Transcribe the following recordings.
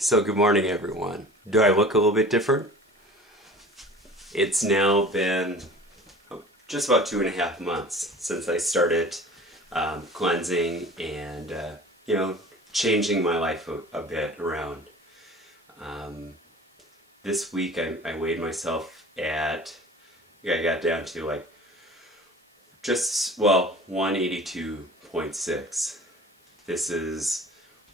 So good morning, everyone. Do I look a little bit different? It's now been just about 2.5 months since I started cleansing and changing my life a bit around. This week I weighed myself at, I got down to like 182.6. This is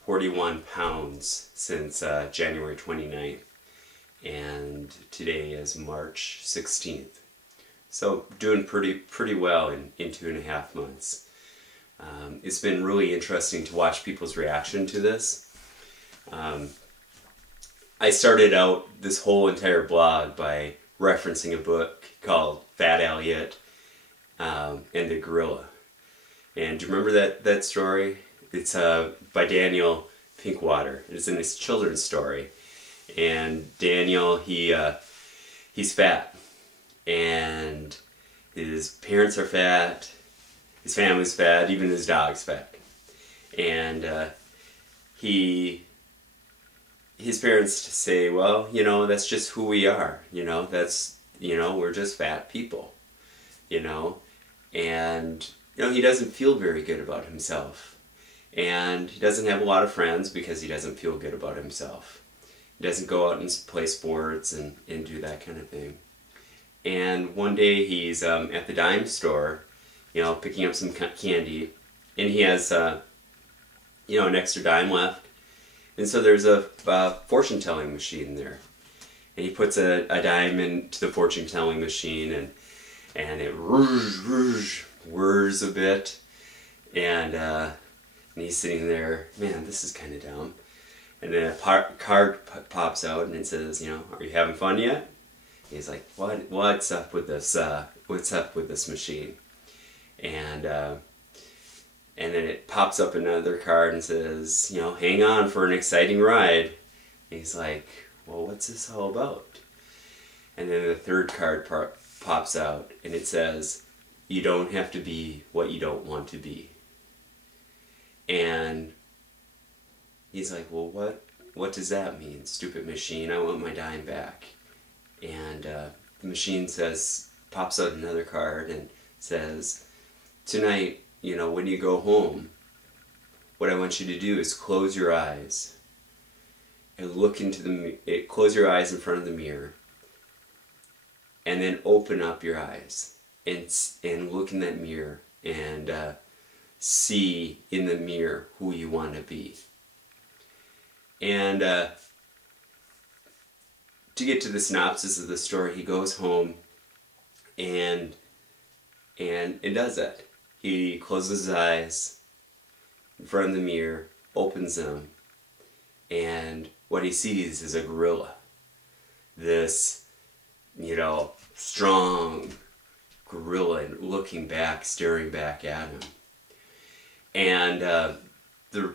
41 pounds since January 29th, and today is March 16th. So doing pretty well in 2.5 months. It's been really interesting to watch people's reaction to this. I started out this whole entire blog by referencing a book called Fat Elliot and the Gorilla. And do you remember that story? It's by Daniel Pinkwater. It's in his children's story. And Daniel, he's fat. And his parents are fat. His family's fat. Even his dog's fat. And his parents say, well, that's just who we are. We're just fat people. And he doesn't feel very good about himself. And he doesn't have a lot of friends because he doesn't feel good about himself. He doesn't go out and play sports and do that kind of thing. And one day he's at the dime store, picking up some candy, and he has an extra dime left. And so there's a fortune-telling machine there. And he puts a dime into the fortune-telling machine, and it whirs a bit. And he's sitting there, man, this is kind of dumb. And then a card pops out and it says, are you having fun yet? He's like, what's up with this? What's up with this machine? And then it pops up another card and says, hang on for an exciting ride. And he's like, well, what's this all about? And then the third card pops out and it says, you don't have to be what you don't want to be. And he's like, well, what does that mean? Stupid machine, I want my dime back. And the machine pops out another card and says, tonight, when you go home, what I want you to do is close your eyes and look into close your eyes in front of the mirror, and then open up your eyes and look in that mirror and see in the mirror who you want to be. And to get to the synopsis of the story, he goes home and does that. He closes his eyes in front of the mirror, opens them, and what he sees is a gorilla. This, strong gorilla looking back, staring back at him. And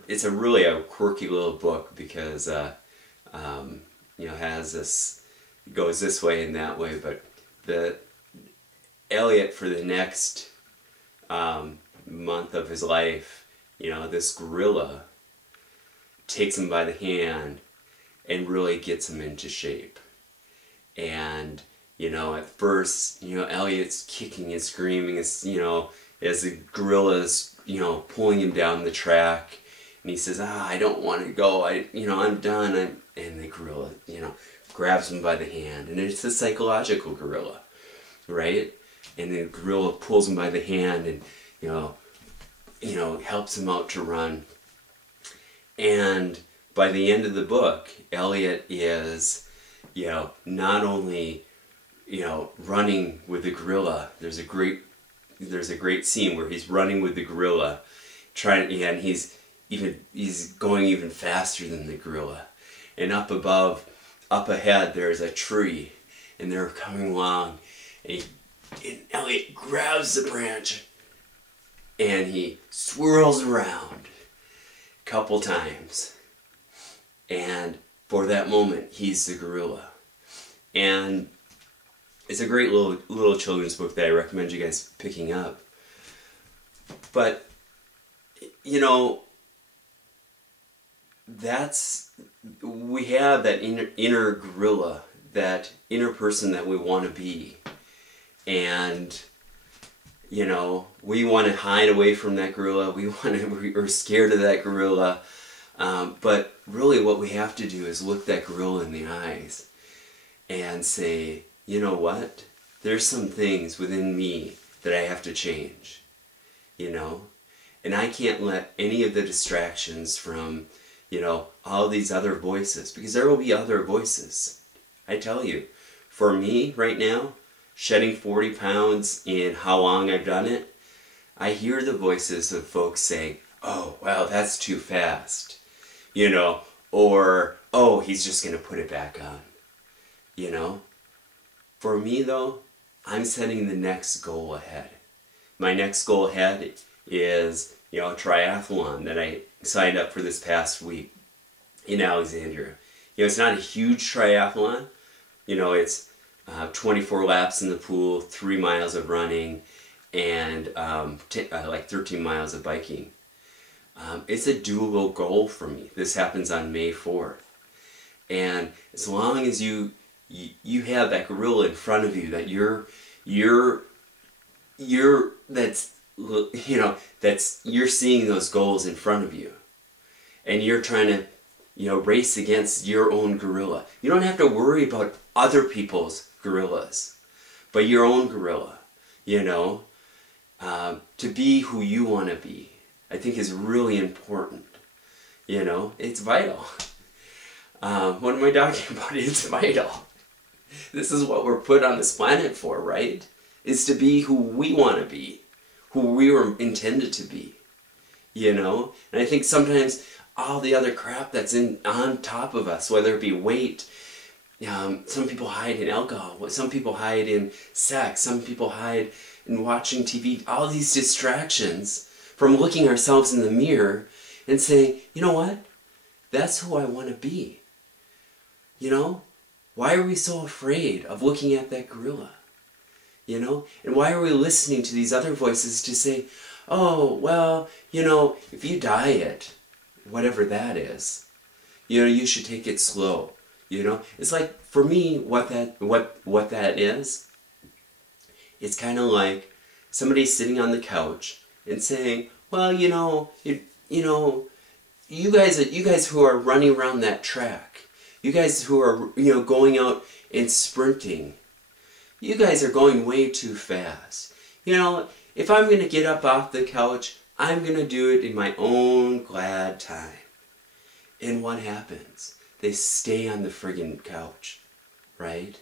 it's really a quirky little book because has this, goes this way and that way, but the Elliot, for the next month of his life, this gorilla takes him by the hand and really gets him into shape. And at first, Elliot's kicking and screaming as the gorilla's pulling him down the track, and he says, I don't want to go, I'm done. And the gorilla, grabs him by the hand, and it's a psychological gorilla, right? And the gorilla pulls him by the hand and, helps him out to run. And by the end of the book, Elliot is, not only, running with the gorilla. There's a great scene where he's running with the gorilla, and he's going even faster than the gorilla. And up ahead, there's a tree, and they're coming along, and Elliot grabs the branch, and he swirls around a couple times. And for that moment, he's the gorilla. And it's a great little children's book that I recommend you guys picking up. But, we have that inner gorilla, that inner person that we want to be. And, you know, we want to hide away from that gorilla. We're scared of that gorilla. But really what we have to do is look that gorilla in the eyes and say, you know what? There's some things within me that I have to change, you know? And I can't let any of the distractions from, you know, all these other voices, because there will be other voices. I tell you, for me right now, shedding 40 pounds in how long I've done it, I hear the voices of folks saying, oh, well, that's too fast, you know, or, oh, he's just going to put it back on, you know. For me, though, I'm setting the next goal ahead. My next goal ahead is, you know, a triathlon that I signed up for this past week in Alexandria. You know, it's not a huge triathlon. You know, it's 24 laps in the pool, 3 miles of running, and like 13 miles of biking. It's a doable goal for me. This happens on May 4th. And as long as you have that gorilla in front of you, that you're seeing those goals in front of you, and you're trying to, you know, race against your own gorilla. You don't have to worry about other people's gorillas, but your own gorilla, you know, to be who you want to be, I think is really important. You know, it's vital. What am I talking about? It's vital. This is what we're put on this planet for, right? Is to be who we want to be, who we were intended to be, you know? And I think sometimes all the other crap that's on top of us, whether it be weight, some people hide in alcohol, some people hide in sex, some people hide in watching TV, all these distractions from looking ourselves in the mirror and saying, you know what? That's who I want to be. You know? Why are we so afraid of looking at that gorilla? You know? And why are we listening to these other voices to say, oh, well, you know, if you diet, whatever that is, you know, you should take it slow. You know? It's like, for me, what that is, it's kind of like somebody sitting on the couch and saying, well, you know, you guys who are running around that track, you guys who are, you know, going out and sprinting, you guys are going way too fast. You know, if I'm going to get up off the couch, I'm going to do it in my own glad time. And what happens? They stay on the friggin' couch, right?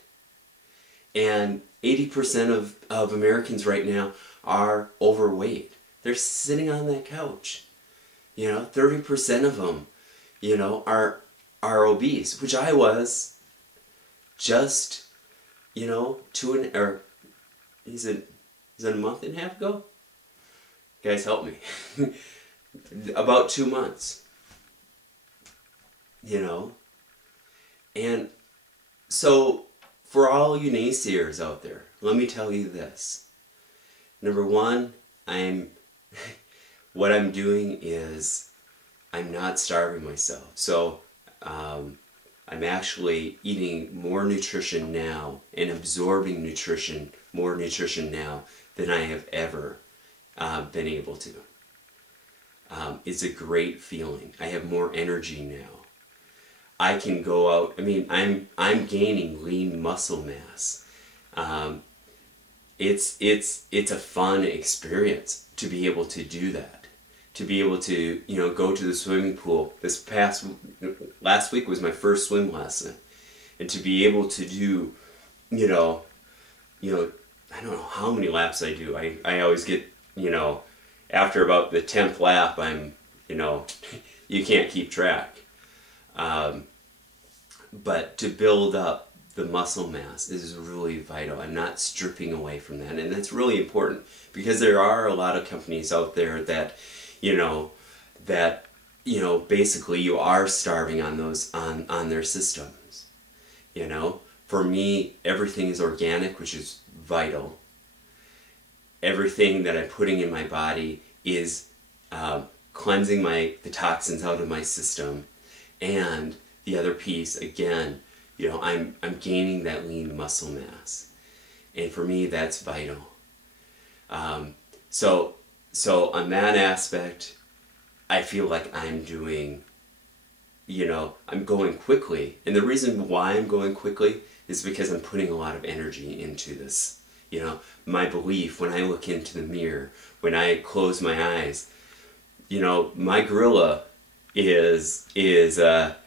And 80% of Americans right now are overweight. They're sitting on that couch. You know, 30% of them, you know, are obese, which I was just, you know, is it a month and a half ago? Guys, help me. About 2 months. You know? And so, for all you naysayers out there, let me tell you this. Number one, what I'm doing is I'm not starving myself. So I'm actually eating more nutrition now and absorbing more nutrition now than I have ever been able to. It's a great feeling. I have more energy now. I can go out. I mean, I'm gaining lean muscle mass. It's a fun experience to be able to do that. To be able to, you know, go to the swimming pool. Last week was my first swim lesson, and to be able to do, you know, I don't know how many laps I do. I always get, you know, after about the 10th lap, I'm, you know, you can't keep track. But to build up the muscle mass is really vital. I'm not stripping away from that, and that's really important because there are a lot of companies out there that, you know, basically you are starving on those on their systems. You know, for me, everything is organic, which is vital. Everything that I'm putting in my body is cleansing the toxins out of my system, And the other piece, again, you know, I'm gaining that lean muscle mass. And for me, that's vital. So on that aspect, I feel like I'm doing, you know, I'm going quickly. And the reason why I'm going quickly is because I'm putting a lot of energy into this. You know, my belief, when I look into the mirror, when I close my eyes, you know, my gorilla he's he's a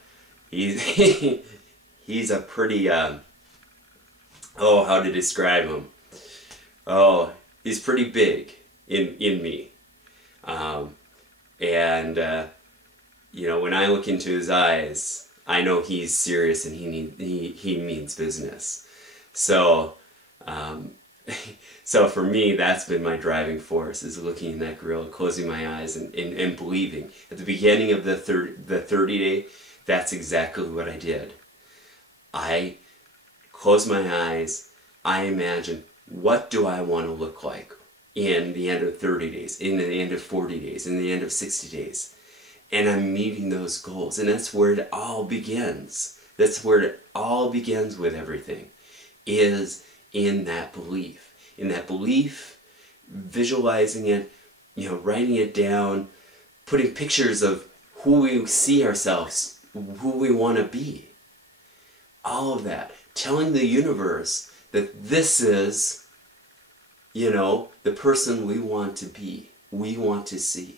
pretty, oh, how to describe him? Oh, he's pretty big in me. You know, when I look into his eyes, I know he's serious and he means business. So, so for me, that's been my driving force, is looking in that gorilla, closing my eyes and believing. At the beginning of the 30 day, that's exactly what I did. I close my eyes, I imagine, what do I want to look like in the end of 30 days, in the end of 40 days, in the end of 60 days. And I'm meeting those goals. And that's where it all begins. That's where it all begins with everything, is in that belief. In that belief, visualizing it, you know, writing it down, putting pictures of who we see ourselves, who we want to be. All of that. Telling the universe that this is, you know, the person we want to be, we want to see.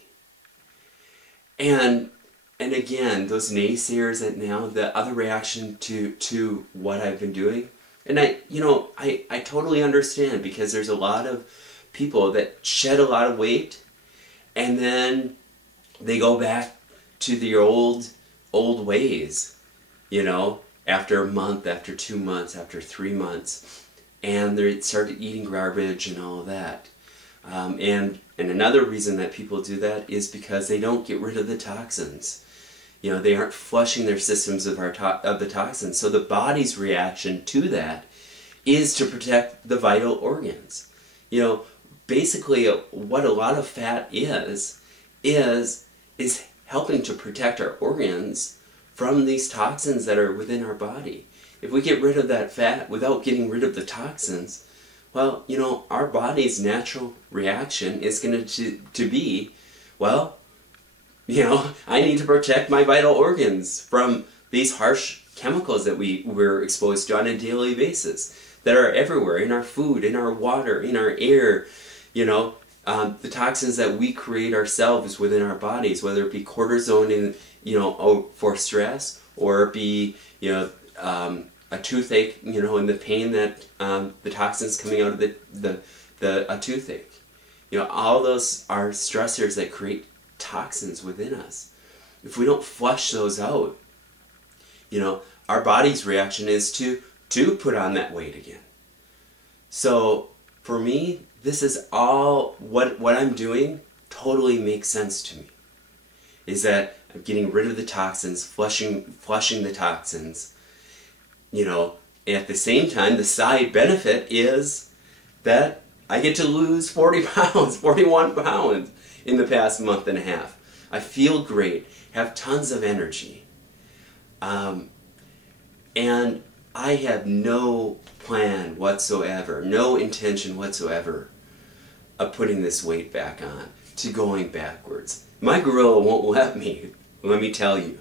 And again, those naysayers that now, the other reaction to what I've been doing, and I totally understand, because there's a lot of people that shed a lot of weight and then they go back to the old ways, you know, after a month, after 2 months, after 3 months, and they started eating garbage and all of that. And another reason that people do that is because they don't get rid of the toxins. You know, they aren't flushing their systems of the toxins. So the body's reaction to that is to protect the vital organs. You know, basically what a lot of fat is helping to protect our organs from these toxins that are within our body. If we get rid of that fat without getting rid of the toxins, well, you know, our body's natural reaction is going to be, well, you know, I need to protect my vital organs from these harsh chemicals that we're exposed to on a daily basis, that are everywhere, in our food, in our water, in our air, you know, the toxins that we create ourselves within our bodies, whether it be cortisone for stress, or it be, you know, a toothache, you know, and the pain that the toxins coming out of a toothache. You know, all those are stressors that create toxins within us. If we don't flush those out, you know, our body's reaction is to put on that weight again. So for me, this is all, what I'm doing totally makes sense to me. Is that I'm getting rid of the toxins, flushing the toxins. You know, at the same time, the side benefit is that I get to lose 40 pounds, 41 pounds in the past month and a half. I feel great, have tons of energy. And I have no plan whatsoever, no intention whatsoever of putting this weight back on, to going backwards. My gorilla won't let me tell you.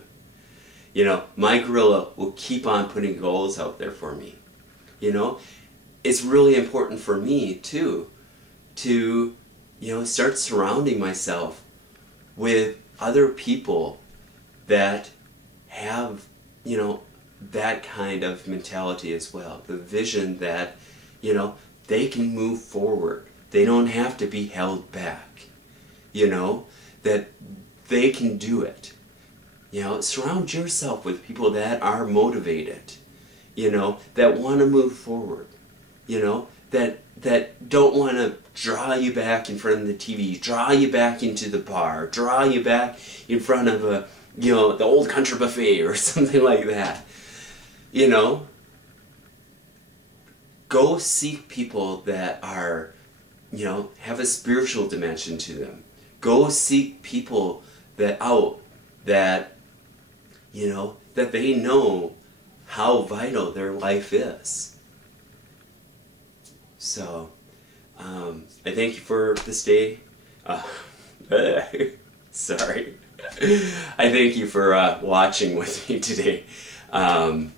You know, my gorilla will keep on putting goals out there for me. You know, it's really important for me too to, you know, start surrounding myself with other people that have, you know, that kind of mentality as well. The vision that, you know, they can move forward. They don't have to be held back. You know, that they can do it. You know, surround yourself with people that are motivated, you know, that want to move forward, you know, that don't want to draw you back in front of the TV, draw you back into the bar, draw you back in front of a, you know, the old country buffet or something like that. You know, go seek people that are, you know, have a spiritual dimension to them. Go seek people that you know, that they know how vital their life is. So, I thank you for this day. Sorry. I thank you for watching with me today. And,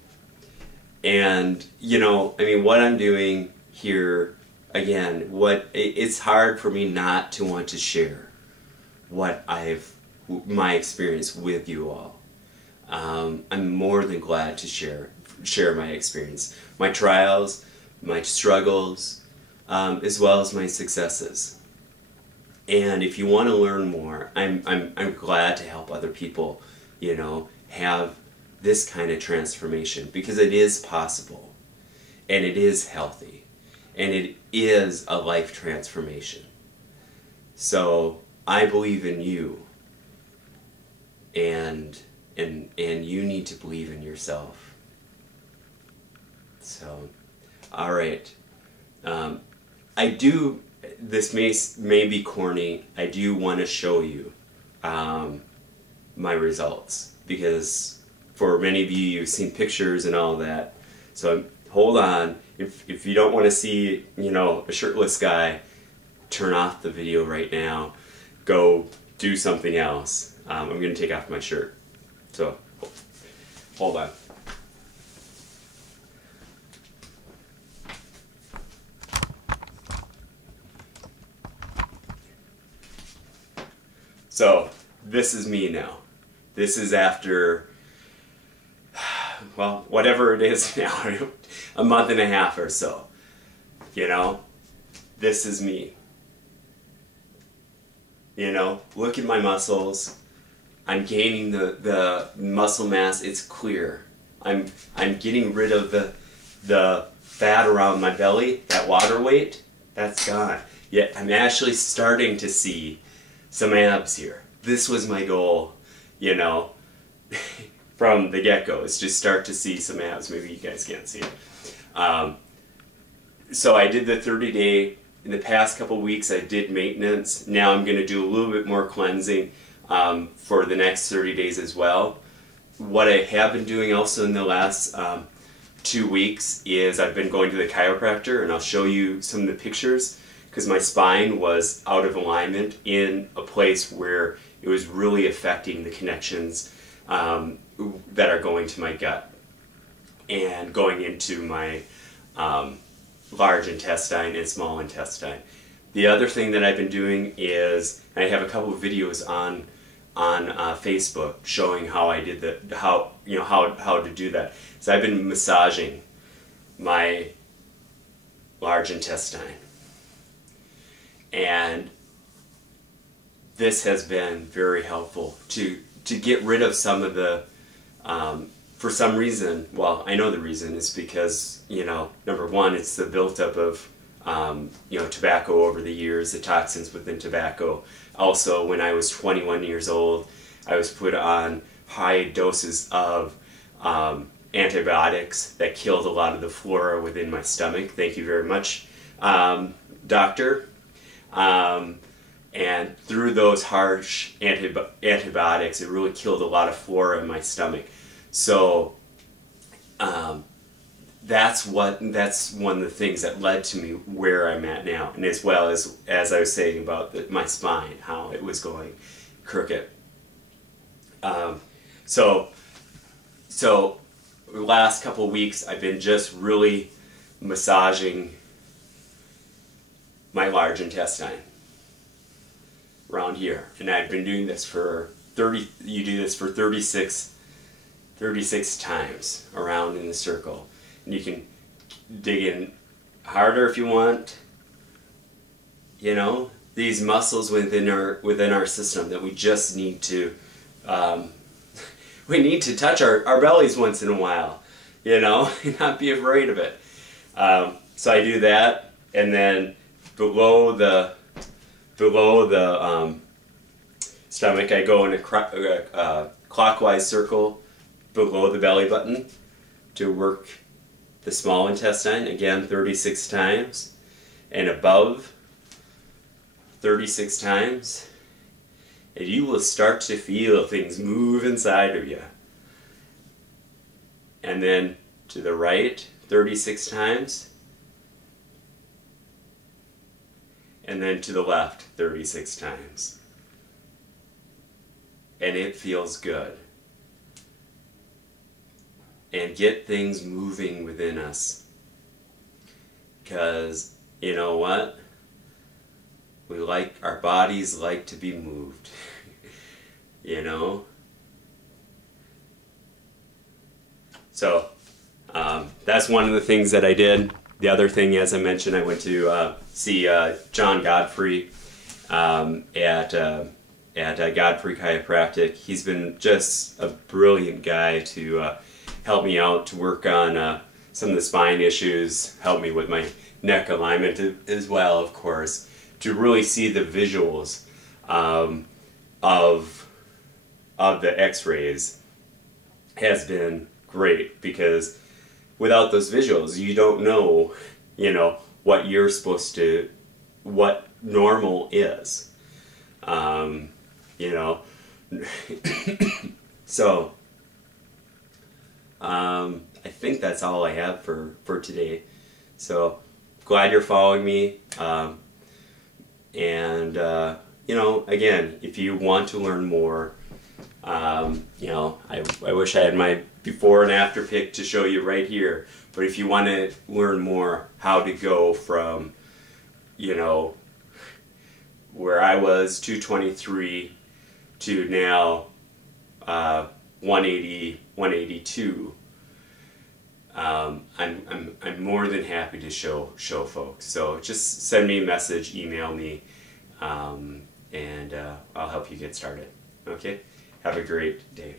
you know, I mean, what I'm doing here, again, it's hard for me not to want to share what my experience with you all. I'm more than glad to share my experience, my trials, my struggles, as well as my successes. And if you want to learn more, I'm glad to help other people, you know, have this kind of transformation, because it is possible, and it is healthy, and it is a life transformation. So I believe in you, and you need to believe in yourself. So, all right. This may be corny. I do want to show you my results, because for many of you, you've seen pictures and all that. So hold on. If you don't want to see, you know, a shirtless guy, turn off the video right now. Go do something else. I'm going to take off my shirt. So hold on. So this is me now. This is after, well, whatever it is now, a month and a half or so. You know, this is me. You know, look at my muscles. I'm gaining the muscle mass. It's clear. I'm getting rid of the fat around my belly, that water weight. That's gone. Yet I'm actually starting to see some abs here. This was my goal, you know, from the get-go, is just start to see some abs. Maybe you guys can't see it. So I did the 30-day. In the past couple weeks I did maintenance. Now I'm going to do a little bit more cleansing for the next 30 days as well. What I have been doing also in the last 2 weeks is I've been going to the chiropractor, and I'll show you some of the pictures, because my spine was out of alignment in a place where it was really affecting the connections that are going to my gut and going into my large intestine and small intestine. The other thing that I've been doing is, I have a couple of videos on Facebook showing how I did how to do that. So I've been massaging my large intestine, and this has been very helpful to get rid of some of the for some reason, well, I know the reason is because, you know, number one, it's the buildup of, you know, tobacco over the years, the toxins within tobacco. Also, when I was 21 years old, I was put on high doses of antibiotics that killed a lot of the flora within my stomach. Thank you very much, doctor. And through those harsh antibiotics, it really killed a lot of flora in my stomach. So that's one of the things that led to me where I'm at now, and as well as I was saying about my spine, how it was going crooked. So the last couple of weeks I've been just really massaging my large intestine around here, and I've been doing this for 36 times around in the circle. And you can dig in harder if you want. You know, these muscles within our system that we just need to we need to touch our bellies once in a while, you know, and not be afraid of it. So I do that, and then below the stomach, I go in a clockwise circle below the belly button to work the small intestine, again 36 times, and above 36 times, and you will start to feel things move inside of you. and then to the right 36 times, and then to the left 36 times. And it feels good. And get things moving within us. Because, you know what? Our bodies like to be moved. You know? So, that's one of the things that I did. The other thing, as I mentioned, I went to see John Godfrey at Godfrey Chiropractic. He's been just a brilliant guy to help me out, to work on some of the spine issues, help me with my neck alignment as well, of course, to really see the visuals of the x-rays has been great, because without those visuals you don't know, you know, what you're supposed to, what normal is, you know. So I think that's all I have for today. So glad you're following me, and you know, again, if you want to learn more, you know, I wish I had my before and after pic to show you right here, but if you want to learn more how to go from, you know, where I was 223 to now 180, 182, I'm more than happy to show folks. So just send me a message, email me, and I'll help you get started. Okay? Have a great day.